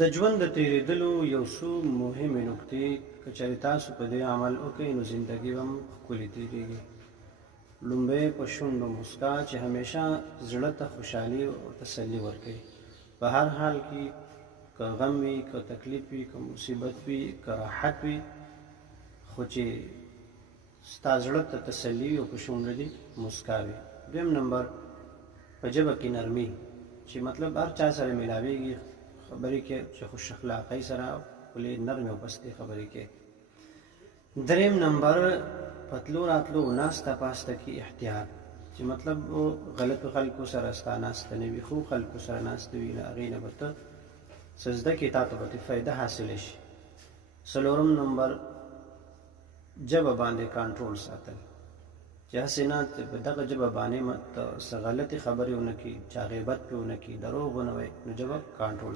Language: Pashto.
د ژوند د تېرېدلو یو څو مهمې نکتې که چېرې تاسو په دې عمل وکړئ نو زندګي به هم ښکلې تېرېږي. لومړی په شونډو مسکا چې همیشه زړه ته خوشحالي او تسلي ورکوي. په هر حال کې که غم وي، که تکلیف وي، که مصیبت وي، که راحت وي، خو چې ستا زړه ته تسلي وي او په شونډو دې مسکا وي. دویم نمبر په ژبه کې نرمي چې مطلب هر چا سره میلاویږي خبرې کې چې خوش اخلاقۍ سره ولې نرمې او پستې خبرې کې. دریم نمبر په تلو راتلو ناسته پاسته کې احتیاط چې مطلب غلطو خلکو سره ستا ناسته نه وي، ښو خلکو سره ناسته وي، له هغې نه به ته څه زده کړې، تا ته به فایده حاصله شي. څلورم نمبر ژبه باندې کنټرول ساتل چې هسې نه په دغه ژبه باندې څه غلطې خبرې ونه کړي، چا غیبت پرې ونه کړي، دروغ ونه وایي، نو ژبه کنټرول